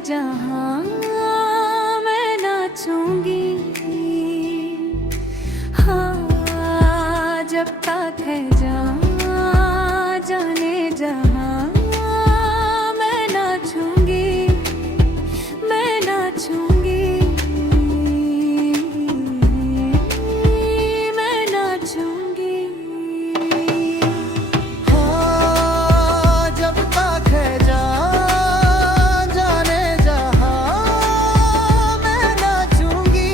जहां मैं नाचूंगी। हाँ, जब तक है जहां जाने जहां मैं नाचूंगी, मैं नाचूंगी, मैं नाचूंगी। हाँ, जब तक है जहां जाने जहां मैं नाचूंगी।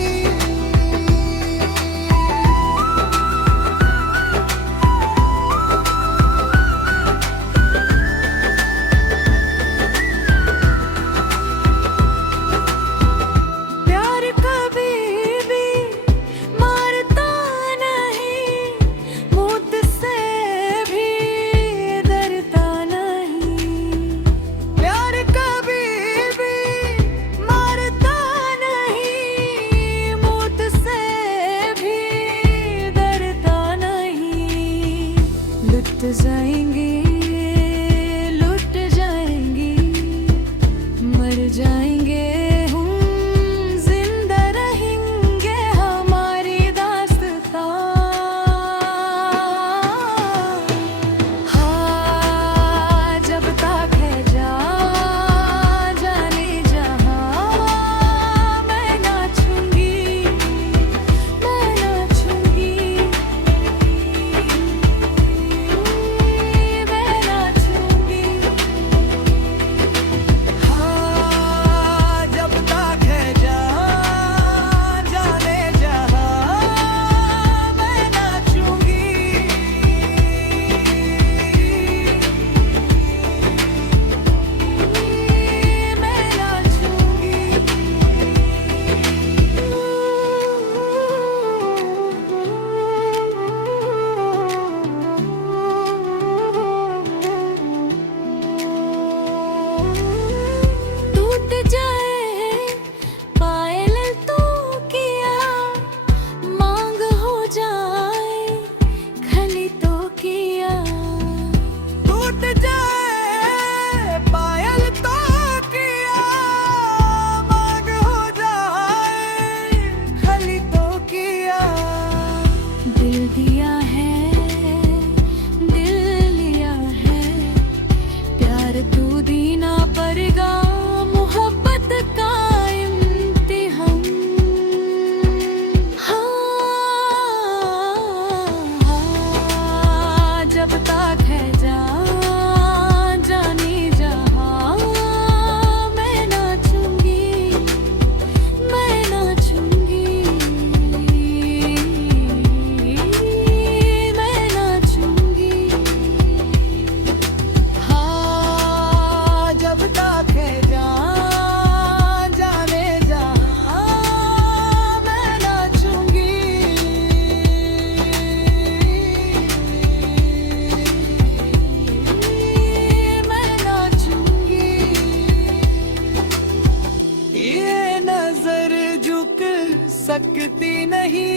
प्यार कभी भी मारता नहीं, मौत से भी डरता नहीं। प्यार कभी भी मारता नहीं, मौत से भी डरता नहीं। लुट जाएंगे, लुट जाएंगे, मर जाएंगे हम, जिंदा रहेंगे हमारी दास्तां। हाँ, जब तक है जहां जाने जहां मैं नाचूंगी, मैं नाचूंगी, मैं नाचूंगी। हाँ, जब तक है जहां जाने जहां मैं नाचूंगी। मैं नाचूंगी। टूट जाए पायल तो किया, मांग हो जाए खली तो किया। टूट जाए पायल तो किया, मांग हो जाए खली तो किया। दिल दिया है, दिल लिया है, प्यार तू दीना पड़ेगा, मोहब्बत का इम्तिहान। हाँ, जब तक है जहां जाने जहां मैं नाचूंगी, मैं नाचूंगी, मैं नाचूंगी। हाँ, जब तक है जहां जाने जहां मैं नाचूंगी। मैं नाचूंगी। ये नजर झुक सकती नहीं,